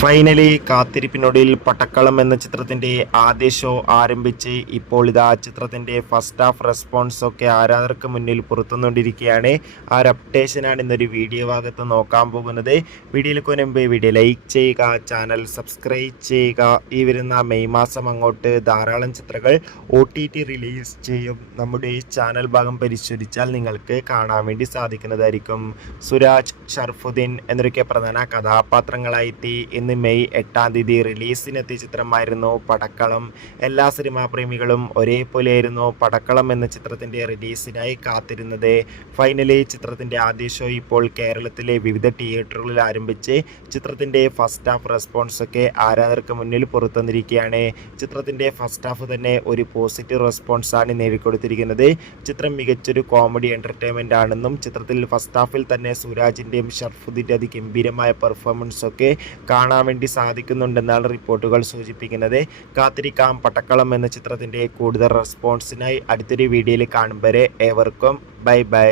Finally കാത്തിരിപ്പിനൊടുവിൽ പടക്കളം എന്ന ചിത്രത്തിൻ്റെ ആദ്യ ഷോ ആരംഭിച്ച് ഇപ്പോൾ ഇതാ ചിത്രത്തിൻ്റെ ഫസ്റ്റ് ഹാഫ് റെസ്പോൺസ് ഒക്കെ ആരാധകർക്ക് മുന്നിൽ പുറത്തുകൊണ്ടിരിക്കുകയാണ്. ആ ഒരു അപ്ഡേഷനാണ് ഇന്നൊരു വീഡിയോ ഭാഗത്ത് നോക്കാൻ പോകുന്നത്. വീഡിയോയിലേക്ക് മുൻപ് വീഡിയോ ലൈക്ക് ചെയ്യുക, ചാനൽ സബ്സ്ക്രൈബ് ചെയ്യുക. ഈ വരുന്ന മെയ് മാസം അങ്ങോട്ട് ധാരാളം ചിത്രങ്ങൾ OTT റിലീസ് ചെയ്യും. നമ്മുടെ ഈ ചാനൽ ഭാഗം പരിശോധിച്ചാൽ നിങ്ങൾക്ക് കാണാൻ വേണ്ടി സാധിക്കുന്നതായിരിക്കും. സുരാജ്, ഷർഫുദ്ദീൻ എന്നൊക്കെ പ്രധാന കഥാപാത്രങ്ങളായിട്ട് ഇന്ന് മെയ് 8-ാം തീയതി റിലീസിനെത്തിയ ചിത്രമായിരുന്നു പടക്കളം. എല്ലാ സിനിമാ പ്രേമികളും ഒരേപോലെയായിരുന്നു പടക്കളം എന്ന ചിത്രത്തിൻ്റെ റിലീസിനായി കാത്തിരുന്നത്. ഫൈനലി ചിത്രത്തിൻ്റെ ആദ്യ ഷോ ഇപ്പോൾ കേരളത്തിലെ വിവിധ തിയേറ്ററുകളിൽ ആരംഭിച്ച് ചിത്രത്തിൻ്റെ ഫസ്റ്റ് ഹാഫ് റെസ്പോൺസ് ഒക്കെ ആരാധകർക്ക് മുന്നിൽ പുറത്തുവന്നിരിക്കുകയാണ്. ചിത്രത്തിൻ്റെ ഫസ്റ്റ് ഹാഫ് തന്നെ ഒരു പോസിറ്റീവ് റെസ്പോൺസാണ് നേടിക്കൊടുത്തിരിക്കുന്നത്. ചിത്രം മികച്ചൊരു കോമഡി എൻ്റർടൈൻമെൻ്റ് ആണെന്നും ചിത്രത്തിൽ ഫസ്റ്റ് ഹാഫിൽ തന്നെ സുരാജിൻ്റെയും ഷർഫുദ്ദീൻ്റെ അതിഗംഭീരമായ പെർഫോമൻസ് ഒക്കെ കാണാൻ വേണ്ടി സാധിക്കുന്നുണ്ടെന്നാണ് റിപ്പോർട്ടുകൾ സൂചിപ്പിക്കുന്നത്. കാത്തിരിക്കാം പടക്കളം എന്ന ചിത്രത്തിൻ്റെ കൂടുതൽ റെസ്പോൺസിനായി. അടുത്തൊരു വീഡിയോയിൽ കാണും വരെ ഏവർക്കും ബൈ ബൈ.